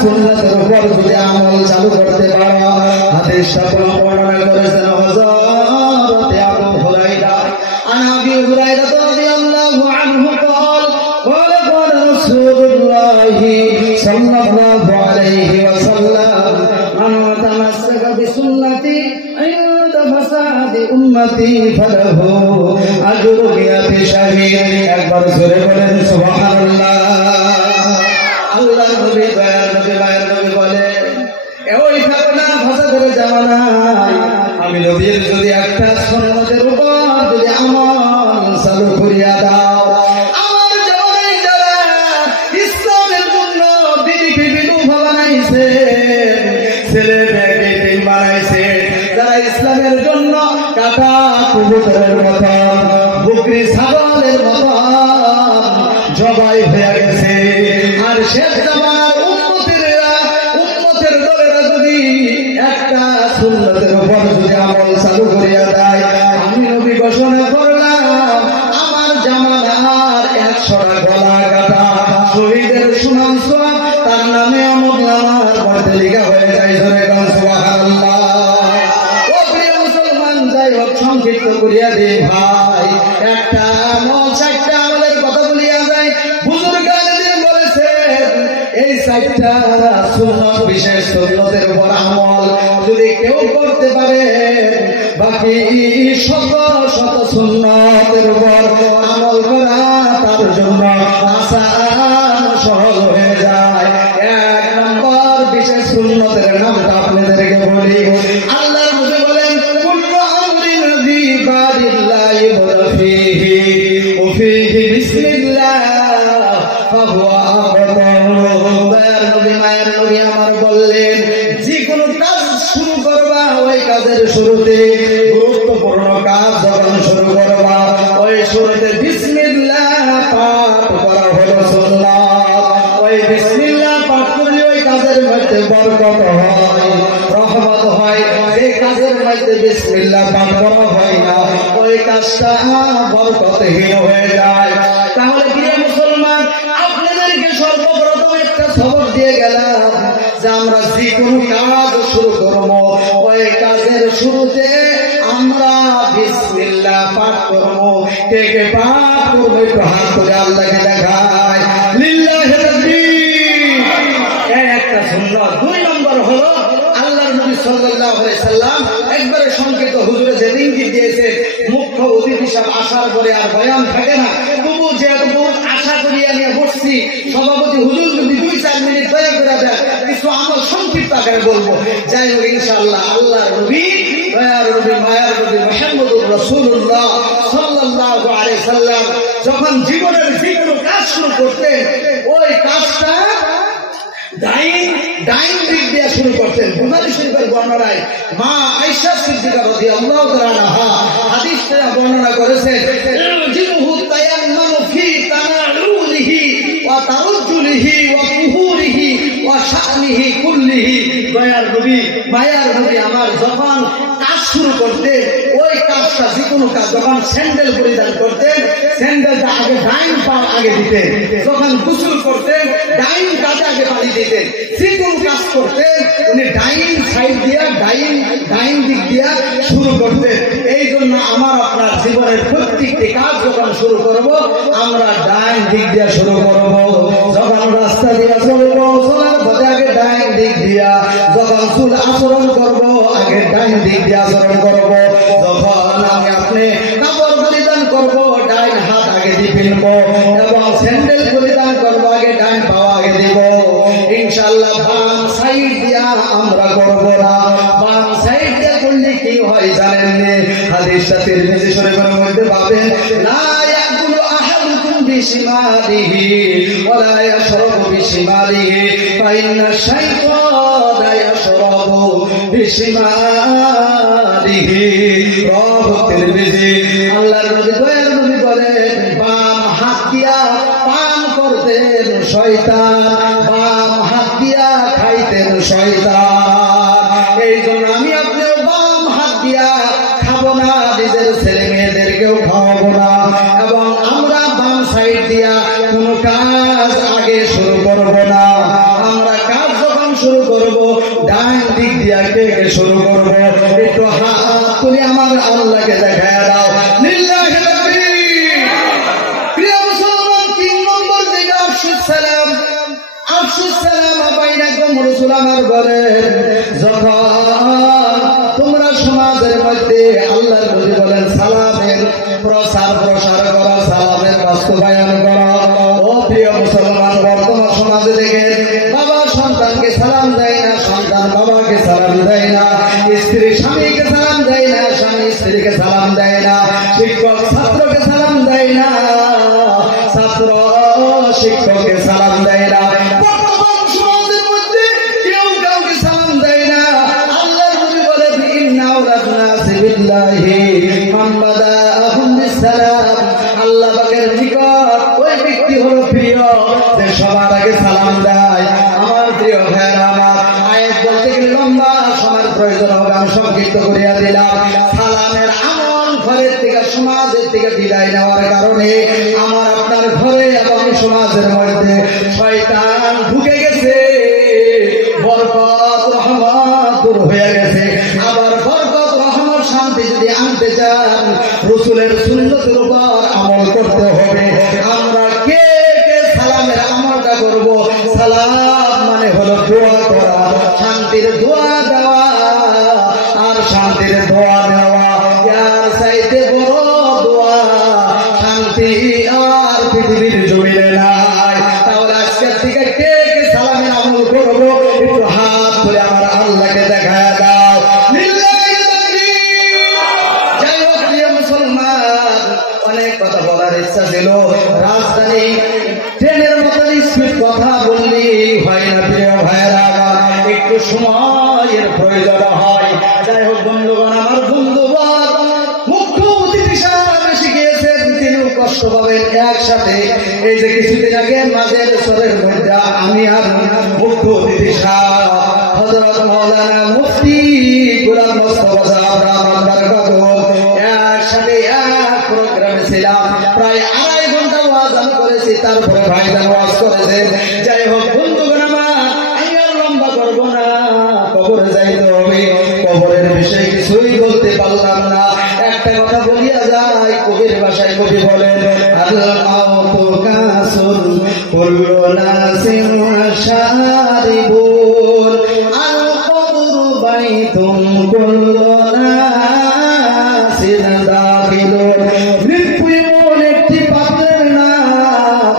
সুন্নাতের উপর যদি আমল চালু করতে পারো। হাদিসটা বর্ণনা করেছেন হযরত আবু হুরায়রা। আন আবি হুরায়রা রাদিয়াল্লাহু আনহু قال قال رسول الله صلى الله عليه وسلم من تمسك بسنتي عند فساد امتي فله اجر 100 شهيد। একবার জোরে বলেন সুবহানাল্লাহ। আল্লাহ নবী দয়ার নবী মায়ের নবী বলে ওই থাকনা ফাসাদের জামানায় আমি নবীর যদি একটা সুন্নতের উপর যদি আমল চালু করিয়া দাও, আমার জামানায় যারা ইসলামের জন্য বিধি বিধুভা বানাইছে, ছেলে মেয়েকে দিন বানাইছে, যারা ইসলামের জন্য কাটা কবুতরের মতো বকরি ছাগলের মতো জবাই হয়ে গেছে, আর শেষ জামানার উম্মতের দলেরা যদি একটা সুন্নতের উপর যদি আমল চালু করিয়া দেয়, আমি নবী ঘোষণা করলাম আমার জামানার 100টা গলা কাটা শহীদের সুনাম সওয়াব তার নামে আমলনামার মধ্যে লেখা হয়ে যায়। জোরে বলেন সুবহানাল্লাহ। ও প্রিয় মুসলমান, যাই হোক সংক্ষিপ্ত করিয়া দে ভাই, একটা আমল 4টা আমলের কথা বলিয়া যায়। বুজুর্গানে বলেছেন এই 4টা সুন্নাত, বিশেষ সুন্নতের উপর আমল যদি কেউ করতে পারে, বাকি শত শত সুন্নতের উপর আমল করা তার জন্য আসান সহজ হয়ে যায়। 1 নম্বর বিশেষ সুন্নতের নামটা আপনাদেরকে বলি। আল্লাহর নবী বলেন কুল্লু আমরিন যী বাদিল্লাহি ওয়াফিহি ওয়াফিহি বিসমিল্লাহ ফাহুয়া আফদাল। দয়ার নবী মায়ের নবী আমার বললেন যে কোনো কাজ শুরু করবা, ওই কাজের শুরুতে গুরুত্বপূর্ণ কাজ যখন শুরু করবা, ওই শুরুতে বিসমিল্লাহ পাঠ করা হলো সুন্নাত। ওই বিসমিল্লাহ পাঠ করলে ওই কাজের মধ্যে বরকত হয়, রহমত হয়। এই কাজের মধ্যে বিসমিল্লাহ পাঠ করা হয় না, ওই কাজটা বরকতহীন হয়ে যায়। তাহলে প্রিয় মুসলমান, আপনাদেরকে সর্বপ্রথম একটা সবক দিয়ে গেলাম যে আমরা যে কোনো কাজ শুরু করব, ওই কাজের শুরুতে আমরা বিসমিল্লাহ পাঠ করব। কে কে পাঠ করবে একটু হাত তুলে আল্লাহকে দেখায় লিল্লাহি তাকবীর। একটা সুন্নাত। 2 নম্বর হলো আল্লাহর নবী সাল্লাল্লাহু আলাইহি সাল্লাম একবারে সংক্ষিপ্ত হুজুরে যেদিন কি দিয়েছে, মুখ্য অতিথি হিসাবে আসার পরে আর বয়ান থাকে না, তবু যেহেতু বহুত আশা করিয়া নিয়ে বসছি, সভাপতি হুজুর যদি 2-4 মিনিট দয়া করে দেয়, কিছু আমল সংক্ষিপ্ত আকারে বলবো। যাই হোক ইনশাআল্লাহ আল্লাহর নবী দয়ার নবী মায়ার নবী মুহাম্মদুর রাসূলুল্লাহ সাল্লাল্লাহু আলাইহি সাল্লাম যখন জীবনের যে কোনো কাজ শুরু করতেন, ওই কাজটা ডাইন দিক দিয়ে শুরু করতেন। বুখারী শরীফের বর্ণনায় মা আয়েশা সিদ্দিকা রাদিয়াল্লাহু তাআলা আনহা হাদিসটা বর্ণনা করেছেন, জিনুহু তায়াম্মানু ফি তানাউলিহি ওয়া তারুজুলিহি ওয়া কুহুরিহি ওয়া শানিহি কুল্লিহি। দয়ার নবী মায়ার নবী আমার যখন কাজ শুরু করতেন, ওই কাজটা যে কোনো কাজ, যখন স্যান্ডেল পরিধান করতেন, স্যান্ডেলটা আগে ডাইন পা আগে দিতেন, যখন গোসল করতেন ডাইন কাঁধে আগে পানি দিতেন, যে কোনো কাজ করতেন উনি ডাইন সাইড দিয়া ডাইন দিক দিয়া শুরু করতেন। এই জন্য আমার আপনার জীবনের প্রত্যেকটি কাজ যখন শুরু করব, আমরা ডাইন দিক দিয়া শুরু করব। যখন রাস্তা দিয়া চলবো, চলার পথে আগে ডাইন দিক দিয়া, যখন চুল আচরণ করব আগে ডাইন দিক দিয়ে আচরণ করব, যখন আমি আপনি কাপড় পরিধান করব ডাইন হাত আগে দিয়ে ফেলব, এবং স্যান্ডেল পরিধান করব আগে ডাইন পা আগে দিব। ইনশাআল্লাহ বাম সাইড দিয়া আমরা করব না। বাম সাইড দিয়ে করলে কি হয় জানেন? হাদিসটা তিরমিজি শরীফের মধ্যে পাবেন, লা ইয়াকুলু আহাদুকুম বিশিমালিহি ওয়া লা ইয়াশরাবু বিশিমালিহি ফাইন্না শাইতানা ইয়াশরাবু বিশিমালিহি। রাওয়াহু তিরমিজি। আল্লাহর নবী দয়ার নবী বলেন, বাম হাত দিয়া পান করতেন শয়তান, বাম হাত দিয়া খাইতেন শয়তান। এই জন্য আমি আপনি বাম হাত দিয়া খাবো না, নিজের ছেলে মেয়েদেরকেও খাওয়াবো না, এবং আমরা বাম সাইড দিয়া কোনো কাজ আগে শুরু করবো না। আমরা কাজ করব, ডান দিক দিয়ে কে শুরু করব, একটু হাত তুলে আমার আল্লাহকে দেখায় দাও। লিল্লাহি তাকবীর। প্রিয় মুসলমান, 3 নম্বর যেটা আফসুস সালাম। আফসুস সালাম বাইনাকুম, রাসূল আমার বলেন যখন তোমরা সমাজের মধ্যে আল্লাহর নবী বলেন সালামের প্রসার করা, সালামের বাস্তবায়ন করা। ও প্রিয় মুসলমান, বর্তমান সমাজে দেখেন বাবা সন্তানকে সালাম দেয় না, সন্তান বাবাকে সালাম দেয় না, স্ত্রী স্বামীকে সালাম দেয় না, স্বামী স্ত্রীকে সালাম দেয় না, শিক্ষক ছাত্রকে সালাম দেয় না, ছাত্র শিক্ষককে সালাম দেয় না। বর্তমান সমাজের মধ্যে কেউ কাউকে সালাম দেয় না। আল্লাহর নবী বলেন ইন্না আউলাদনাসি বিল্লাহি মুহাম্মাদা আহুম বিসসালাম। আল্লাহ পাকের নিকট ওই ব্যক্তি হলো প্রিয় যে সবার আগে সালাম দেয়। আমার প্রিয় ভাইরা আমার, আয়াত বলতে গেলে লম্বা সময়ের প্রয়োজন হবে, আমি সংক্ষিপ্ত করিয়া দিলাম। সালামের আমল ঘরের থেকে সমাজের থেকে বিদায় নেওয়ার কারণে আমার আপনার ঘরে এবং সমাজের মধ্যে শয়তান ঢুকে গেছে, বরকত রহমত দূর হয়ে গেছে। আবার বরকত রহমত শান্তি যদি আনতে চান রাসূলের সুন্নতের উপর আমল করতে হবে। আমরা কে কে সালামের আমলটা করব? সালাম মানে হলো দোয়া করা, শান্তির দোয়া দেওয়া আর শান্তির দোয়া নেওয়া। ইয়ার চাইতে বড় দোয়া শান্তি আর পৃথিবীর জমিনে নাই। তাহলে আজকের থেকে কে কে সালামের আমল করব? একটু হাত তুলে আমার আল্লাহকে দেখায় দাও। লিল্লাহি তাকবীর। যাই হোক প্রিয় মুসলমান, অনেক কথা বলার ইচ্ছা ছিল, রাজধানী ট্রেনের মতো স্পিড কথা বললি হয় না প্রিয় ভাইরা, একটু সময়ের প্রয়োজন হয়। যাই হোক বন্ধুগণ, আমার বন্ধুবান মুখ্য অতিথি সাহেব শিখিয়েছেন, তিনিও কষ্ট পাবেন একসাথে। এই যে কিছুদিন আগে মাঝের সরের মধ্যে আমি আর মুখ্য অতিথি সাহেব হযরত মাওলানা মুফতি গোলাম মোস্তফা সাহেব রাহমাতুল্লাহ একসাথে এক প্রোগ্রামে ছিলাম। প্রায় 2.5 ঘন্টা ওয়াজ আমি করেছি, তারপরে ভাইজান ওয়াজ করেছে। যাই হোক বন্ধুগণ আমার, আমি আর লম্বা করবো না, কবরে যাইতে হবে। কবরের বিষয়ে কিছুই বলতে পারলাম না, একটা কথা বলিয়া যায়। কবির ভাষায় কবি বলেন আল মাউতু কাসুন কুল্লু নাসিন শারিবুন আল কবরু বাইতুন কুল্লু নাসিন দাখিলুন। মৃত্যু এমন একটি পাত্রের নাম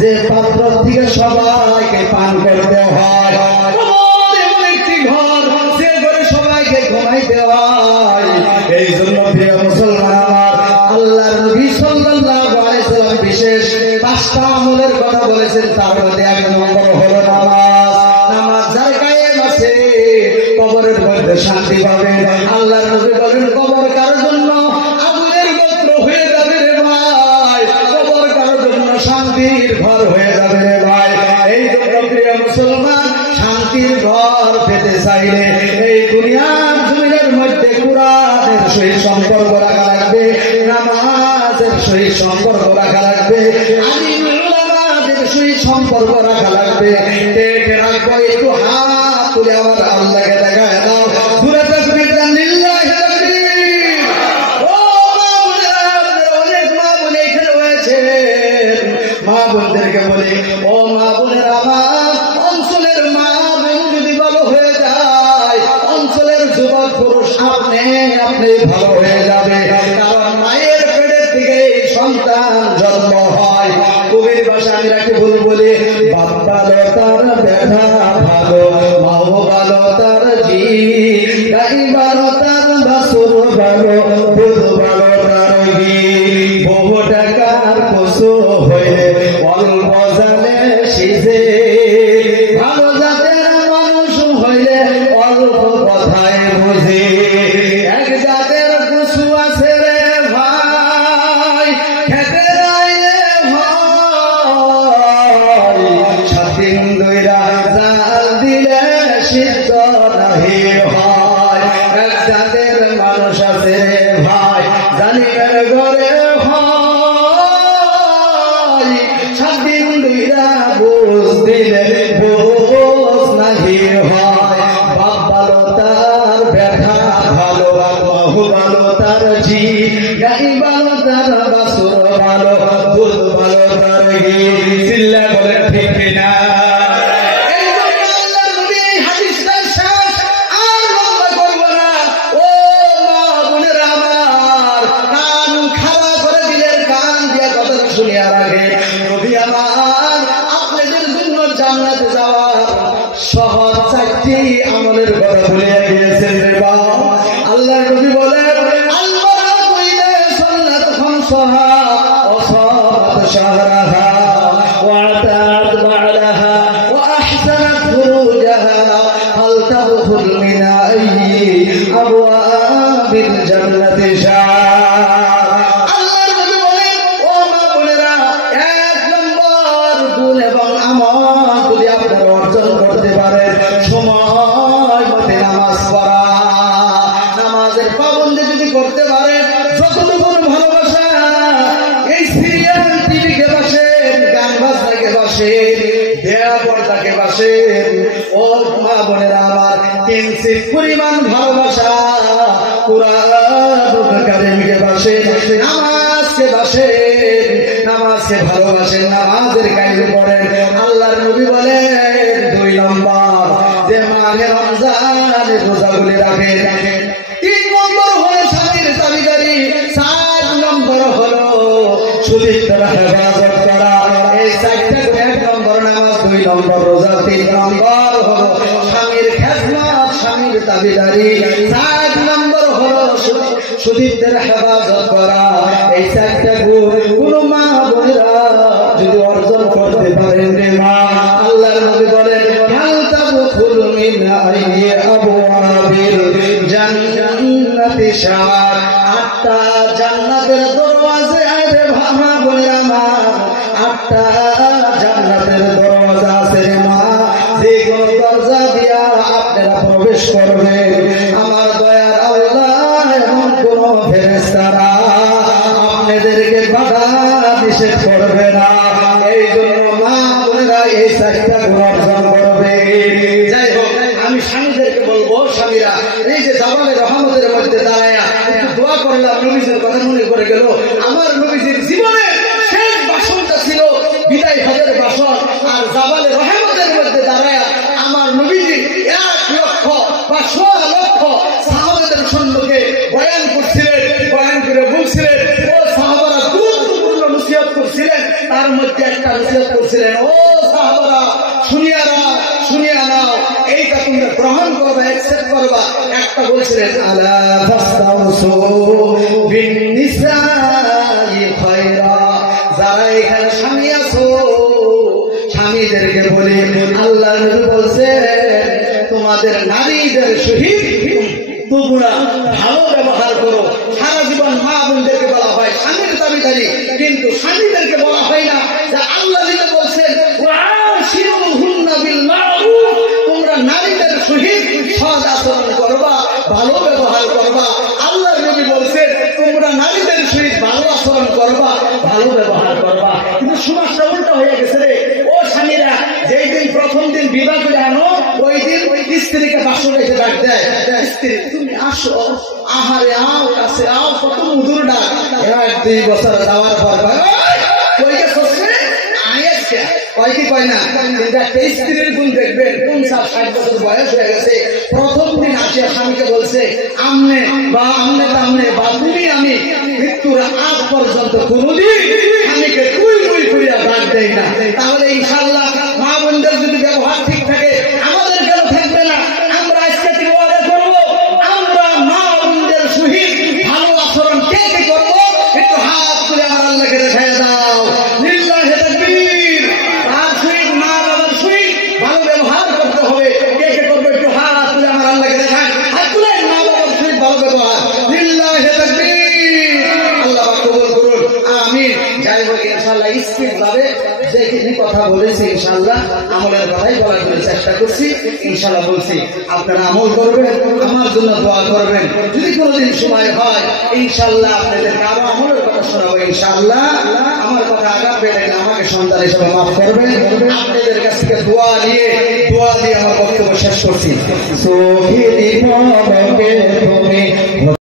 যে পাত্র থেকে সবাইকে পান করতে হয়। এমন একটি ঘর যে ঘরে সবাইকে ঘুমাইতে হয়। এই জন্য প্রিয় মুসলমান আমার, আল্লাহর নবী সাল্লাল্লাহু আলাইহি ওয়াসাল্লাম বিশেষ 5টা আমলের কথা বলেছেন, তার মধ্যে 1 নম্বর হলো নামাজ। নামাজ যার কায়েম আছে কবরের মধ্যে শান্তি পাবে। আল্লাহর নবী বলেন কবর কার জন্য আগুনের গোত্র হয়ে যাবে রে ভাই, কবর কার জন্য শান্তির ঘর হয়ে যাবে রে ভাই। এই জন্য প্রিয় মুসলমান, শান্তির ঘর পেতে চাইলে এই দুনিয়ার জমিনের মধ্যে কুরআনের সহিত সম্পর্ক রাখা লাগবে, নামাজের সহিত সম্পর্ক রাখা লাগবে, আলিমুল উলামাদের সহিত সম্পর্ক রাখা লাগবে। কে কে রাখবো? একটু হাত তুলে আমার আল্লাহকে দেখায় দাও। দূরে তাকবীর দেন, লিল্লাহি তাকবীর। ও মা বোনেরা, অনেক মা বোন এখানে হয়েছে, মা বোনদেরকে বলি, ও মা বোনেরা আমার, অঞ্চলের মা বোন যদি ভালো হয়ে যায়, অঞ্চলের যুবক পুরুষ আপনি ভালো হয়ে যাবে। কারণ মায়ের পেটের থেকে সন্তান জন্ম হয়। কবির ভাষা আমি রাখি ভুল বলি, বাপ ভালো তার ব্যথা ভালো, মাও ভালো তার জি, গাই ভালো তার বাসুর ভালো, দুধ ভালো তার ঘি। বহু টাকার পশু হইলে অল্প জালে সিজে, ভালো জাতের মানুষ হইলে অল্প কথায় বুঝে। এক জাতের পশু আছে রে ভাই, খেতে রাইলে ভাই, 7 দিন ধইরা জাল দিলে সিদ্ধ নাহি হয়। এক জাতের মানুষ আছে রে ভাই, জালিমের ঘরে হয়, 7 দিন ধইরা বুঝ দিলে বুঝ নাহি হয়। জান্নাতে যাওয়ার সহজ 4টি আমলের কথা বলে গিয়েছেন রে বাবা। আল্লাহর নবী বলেন আল্লাহ কইলে সাল্লাত খামসাহা ওয়া সামাত শাহরাহা ওয়া আতাত বা'লাহা ওয়া আহসানাত ফুরুজাহা হাল তাদখুল মিন আইয়ি আবওয়াবিল জান্নাতি আল্লাহর নবী বলেন ও মা বোনেরা, 1 নম্বর গুণ এবং আমল যদি আপনারা অর্জন করতে পারেন, সময় মতো নামাজ পড়া, নামাজের পাবন্দি যদি করতে পারেন, যতটুকু ভালোবাসা এই সিরিয়াল টিভিকে বাসেন, গান বাজনাকে বাসেন, দেয়া পর্দাকে বাসেন, ও মা বোনেরা আমার কিঞ্চিত পরিমাণ ভালোবাসা কুরআন কারীমকে বাসেন, নামাজকে বাসেন, নামাজকে ভালোবাসেন, নামাজের কায়েম করেন। আল্লাহর নবী বলেন 2 নম্বর যে মাহে রমজানের রোজাগুলি রাখেন। 3 নম্বর হলো স্বামীর দাবিদারি, 4 নম্বর হলো সুচিত্রা হেফাজত করা। এই 4টা 1 নম্বর নামাজ, 2 নম্বর রোজা, 3 নম্বর হলো স্বামীর খেদমত, স্বামীর দাবিদারি, 4 নম্বর হলো সুচিত্রা হেফাজত করা। এই 4টা গুণ কোন মা বোনেরা যদি অর্জন করতে পারেন রে মা, আল্লাহর নবী বলেন হাল তাদখুল মিন আইয়ি আবওয়াবিল জান্নাতি শার। 8টা জান্নাতের দরওয়াজা রে মা বোনেরা আমার, 8টা জান্নাতের দরওয়াজা আছে রে মা। যে কোন দরজা দিয়া আপনারা প্রবেশ করবেন, আমার দয়ার আল্লাহ এমন কোন ফেরেশতারা আপনাদেরকে বাধা নিষেধ করবে না। এই জন্য মা বোনেরা এই 4টা গুণ অর্জন করবে। যাই হোক, আমি স্বামীদেরকে বলবো, স্বামীরা এই যে জাবালে রহমতের মধ্যে দাঁড়ায়া একটু দোয়া করলাম, নবীজির কথা মনে করে গেল। আমার নবীজির জীবনে শেষ বাসনটা ছিল বিদায় হজের বাসন, আর জাবালে রহমতের মধ্যে দাঁড়ায়া আমার নবীজি 1 লক্ষ বা 1.5 লক্ষ সাহাবাদের সম্মুখে বয়ান করছিলেন, বয়ান করে বলছিলেন, ও সাহাবারা গুরুত্বপূর্ণ নসিহত করছিলেন। তার মধ্যে একটা নসিহত করছিলেন, ও সাহাবারা শুনিয়া নাও, এইটা তোমরা গ্রহণ করবা, অ্যাকসেপ্ট করবা। একটা বলছিলেন আলা ফাস্তাউসু বিন নিসাই খায়রা, যারা এখানে স্বামী আছো স্বামীদেরকে বলে আল্লাহ নবী বলছেন তোমাদের নারীদের সহিত তোমরা ভালো ব্যবহার করো। সারা জীবন মা বোনদেরকে বলা হয় স্বামীর দাবিদারি, কিন্তু স্বামীদেরকে বলা হয় না। যা আল্লাহ নবী বলছেন ওয়াশিরুহুন্না বিল মারুফ, তোমরা নারীদের সহিত সৎ আচরণ করবা, ভালো ব্যবহার করবা। আল্লাহ নবী বলছেন তোমরা নারীদের সহিত ভালো আচরণ করবা, ভালো ব্যবহার করবা। কিন্তু সমাজটা উল্টা হয়ে গেছে রে। ও স্বামীরা, যেই দিন প্রথম দিন বিবাহ করে আনো, ওই দিন স্ত্রীকে বাসন রেখে ডাক দেয়, স্ত্রী তুমি আসো, আহারে আও, কাছে আও, কত মধুর ডাক। 1-2 বছর যাওয়ার পর ওই যে কি কয় না, স্ত্রীর গুণ দেখবেন 50-60 বছর বয়স হয়ে গেছে, প্রথম দিন আসিয়া স্বামীকে বলছে আমনে বা আমনে তামনে বা তুমি আমি মৃত্যুর আগ পর্যন্ত কোনদিন স্বামীকে তুই তুই করিয়া ডাক দেয় না। তাহলে ইনশাআল্লাহ মা বোনদের যদি ব্যবহার ঠিক থাকে, আমাদের কেন থাকবে না? আমরা আজকে থেকে ওয়াদা করবো, আমরা মা বোনদের সহিত ভালো আচরণ কে কে করবো, একটু হাত তুলে আমার আল্লাহকে দেখাই দাও। লিল্লাহি তাকবীর। তার সহিত মা বাবার সহিত ভালো ব্যবহার করতে হবে। কে কে করবে একটু হাত তুলে আমার আল্লাহকে দেখায়, হাত তুলে মা বাবার সহিত ভালো ব্যবহার। লিল্লাহি তাকবীর। আল্লাহ কবুল করুন, আমিন। যাই হোক, ইনশাআল্লাহ স্পিড ভাবে যেখানে কথা বলেছি ইনশাআল্লাহ আমলের কথাই বলার জন্য চেষ্টা করছি। ইনশাআল্লাহ বলছি আপনারা আমল করবেন, আমার জন্য দোয়া করবেন। যদি কোনোদিন সময় হয় ইনশাআল্লাহ আপনাদেরকে আরো আমলের কথা শোনাবো। ইনশাআল্লাহ আমার কথা আঘাত পেয়ে থাকলে আমাকে সন্তান হিসেবে মাফ করবেন। আপনাদের কাছ থেকে দোয়া দিয়ে আমার বক্তব্য শেষ করছি।